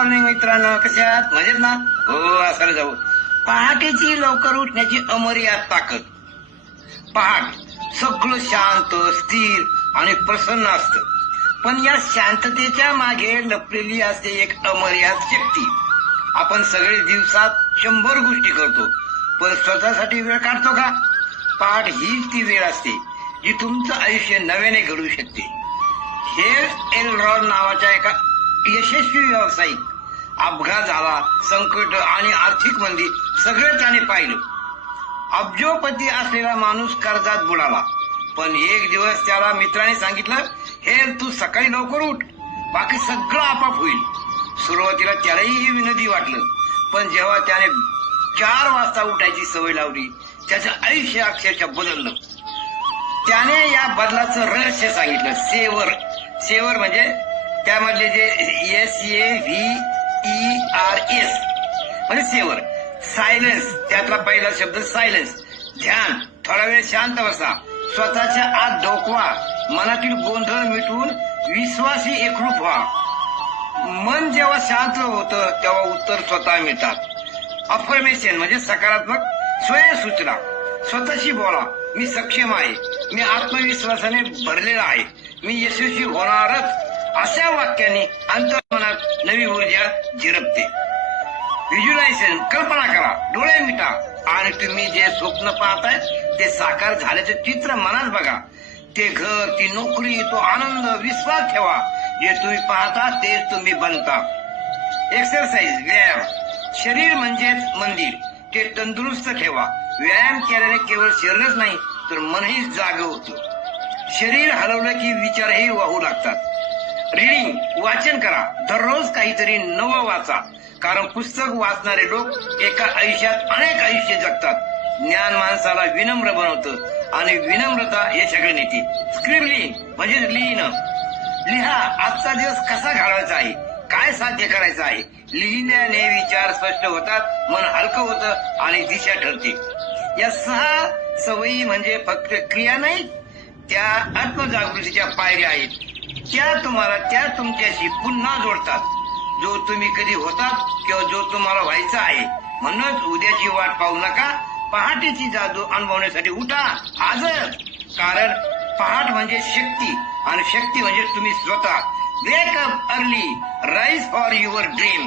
Morning मित्रांनो, कसे आहात? मजेत ना? हो, असायला जाऊ. पहाटेची लवकर उठण्याची अमर्याद ताकद. पहाट सगळं शांत, स्थिर आणि प्रसन्न असतं, पण या शांततेच्या मागे लपलेली असते एक अमर्याद शक्ती. आपण सगळे दिवसात 100 गोष्टी करतो, पण स्वतःसाठी वेळ काढतो का? पहाट हीच ती वेळ असते जी तुमचं आयुष्य नव्याने घडवू शकते. हेल्थ एलरॉन नावाच्या एका यशस्वी व्यावसायिक अपघात झाला, संकट आणि आर्थिक मंदी सगळं त्याने पाहिलं. अब्जोपती असलेला माणूस कर्जात बुडाला, पण एक दिवस त्याला मित्राने सांगितलं, हे तू सकाळी लवकर उठ, बाकी सगळं आपाप होईल. सुरुवातीला त्यालाही हे विनोदी वाटलं, पण जेव्हा त्याने 4 वाजता उठायची सवय लावली, त्याचं आयुष्य अक्षरशः बदललं. त्याने या बदलाचं रहस्य सांगितलं. सेवर म्हणजे त्यामधले जे SAVERS म्हणजे सेवर. सायलेन्स, त्यातला पहिला शब्द सायलेन्स. ध्यान, थोडा वेळ शांत बसा, स्वतःच्या आत डोकवा, मनातील गोंधळ मिटवून विश्वासी एकरूप व्हा. मन जेव्हा शांत होतं तेव्हा उत्तर स्वतः मिळतात. अफर्मेशन म्हणजे सकारात्मक स्वयंसूचना. स्वतःशी बोला, मी सक्षम आहे, मी आत्मविश्वासाने भरलेला आहे, मी यशस्वी होणारच. अशा वाक्याने अंतर्मनात नवी ऊर्जा झिरपते. व्हिज्युलायझेशन, कल्पना करा, डोळे मिटा आणि तुम्ही जे स्वप्न पाहताय ते साकार झाल्याचं चित्र मनात बघा. ते घर, ती नोकरी, तो आनंद, विश्वास ठेवा. जे तुम्ही पाहता तेच तुम्ही बनता. एक्सरसाइज, व्यायाम. शरीर म्हणजेच मंदिर, ते तंदुरुस्त ठेवा. व्यायाम केल्याने केवळ शरीरच नाही तर मनही जाग होतं. शरीर हलवलं की विचारही वाहू लागतात. रीडिंग, वाचन करा, दररोज काहीतरी नवं वाचा, कारण पुस्तक वाचणारे लोक एका आयुष्यात अनेक आयुष्य जगतात. ज्ञान माणसाला विनम्र बनवतं आणि विनम्रता यशाकडे नेते. स्क्रिबलिंग म्हणजे लिहिणं. लिहा, आजचा दिवस कसा घालवायचा आहे, काय साध्य करायचं आहे. लिहिण्याने विचार स्पष्ट होतात, मन हलकं होतं आणि दिशा ठरते. या 6 सवयी म्हणजे फक्त क्रिया नाहीत, त्या आत्मजागृतीच्या पायऱ्या आहेत. त्या तुमच्याशी पुन्हा जोडतात, जो तुम्ही कधी होतात किंवा जो तुम्हाला व्हायचा आहे. म्हणूनच उद्याची वाट पाहू नका, पहाटेची जादू अनुभवण्यासाठी उठा आजच. कारण पहाट म्हणजे शक्ती आणि शक्ती म्हणजे तुम्ही स्वतः. Wake up early, rise for your dream.